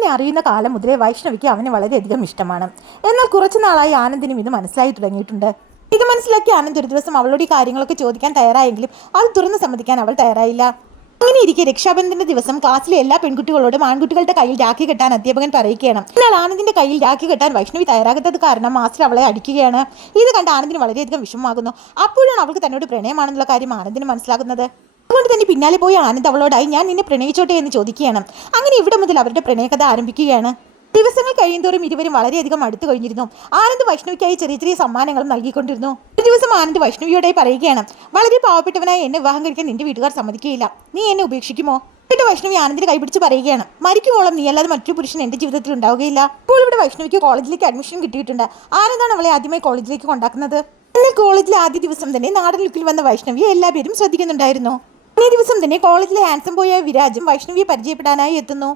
ആനന്ദിനെ അറിയുന്ന കാലം മുതലേ വൈഷ്ണവിക്ക് അവന് വളരെയധികം ഇഷ്ടമാണ്. എന്നാൽ കുറച്ചു നാളായി ആനന്ദിനും ഇത് മനസ്സിലായി തുടങ്ങിയിട്ടുണ്ട്. ഇത് മനസ്സിലാക്കി ആനന്ദ് ഒരു ദിവസം അവളോട് ഈ കാര്യങ്ങളൊക്കെ ചോദിക്കാൻ തയ്യാറായെങ്കിലും അത് തുറന്ന് സമ്മതിക്കാൻ അവൾ തയ്യാറായില്ല. അങ്ങനെ ഇരിക്കെ രക്ഷാബന്ധന്റെ ദിവസം ക്ലാസ്സിലെ എല്ലാ പെൺകുട്ടികളോടും ആൺകുട്ടികളുടെ കയ്യിൽ രാഖി കെട്ടാൻ അധ്യാപകൻ പറയുകയാണ്. എന്നാൽ ആനന്ദിന്റെ കയ്യിൽ രാഖി കെട്ടാൻ വൈഷ്ണവി തയ്യാറാകാത്തത് കാരണം മാസ്റ്റർ അവളെ അടിക്കുകയാണ്. ഇത് കണ്ട് ആനന്ദിന് വളരെയധികം വിഷമമാകുന്നു. അപ്പോഴാണ് അവൾക്ക് തന്നോട് പ്രണയമാണെന്നുള്ള കാര്യം ആനന്ദിന് മനസ്സിലാകുന്നത്. അതുകൊണ്ട് തന്നെ പിന്നാലെ പോയി ആനന്ദ് അവളോടായി ഞാൻ നിന്നെ പ്രണയിച്ചോട്ടെ എന്ന് ചോദിക്കുകയാണ്. അങ്ങനെ ഇവിടെ മുതൽ അവരുടെ പ്രണയകഥ ആരംഭിക്കുകയാണ്. ദിവസങ്ങൾ കഴിയുന്തോറും ഇരുവരും വളരെയധികം അടുത്തു കഴിഞ്ഞിരുന്നു. ആനന്ദ് വൈഷ്ണവിക്കായി ചെറിയ ചെറിയ സമ്മാനങ്ങളും നൽകിക്കൊണ്ടിരുന്നു. ഒരു ദിവസം ആനന്ദ് വൈഷ്ണവിയോടായി പറയുകയാണ്, വളരെ പാവപ്പെട്ടവനായി എന്നെ വിവാഹം കഴിക്കാൻ നിന്റെ വീട്ടുകാർ സമ്മതിക്കുകയില്ല, നീ എന്നെ ഉപേക്ഷിക്കുമോ? എന്നിട്ട് വൈഷ്ണവി ആനന്ദിനെ കൈപിടിച്ച് പറയുകയാണ്, മരിക്കുമോളം നീ അല്ലാതെ മറ്റൊരു പുരുഷൻ എന്റെ ജീവിതത്തിൽ ഉണ്ടാവുകയില്ല. ഇപ്പോൾ ഇവിടെ വൈഷ്ണവിക്ക് കോളേജിലേക്ക് അഡ്മിഷൻ കിട്ടിയിട്ടുണ്ട്. ആനന്ദാണ് അവളെ ആദ്യമായി കോളേജിലേക്ക് കൊണ്ടാക്കുന്നത്. എന്നാൽ കോളേജിലെ ആദ്യ ദിവസം തന്നെ നാടൻ ലുക്കിൽ വന്ന വൈഷ്ണവിയെ എല്ലാവരും ശ്രദ്ധിക്കുന്നുണ്ടായിരുന്നു. അന്നേ ദിവസം തന്നെ കോളേജിലെ ഹാൻസം ബോയായ വിരാജും വൈഷ്ണവിയെ പരിചയപ്പെടാനായി എത്തുന്നു.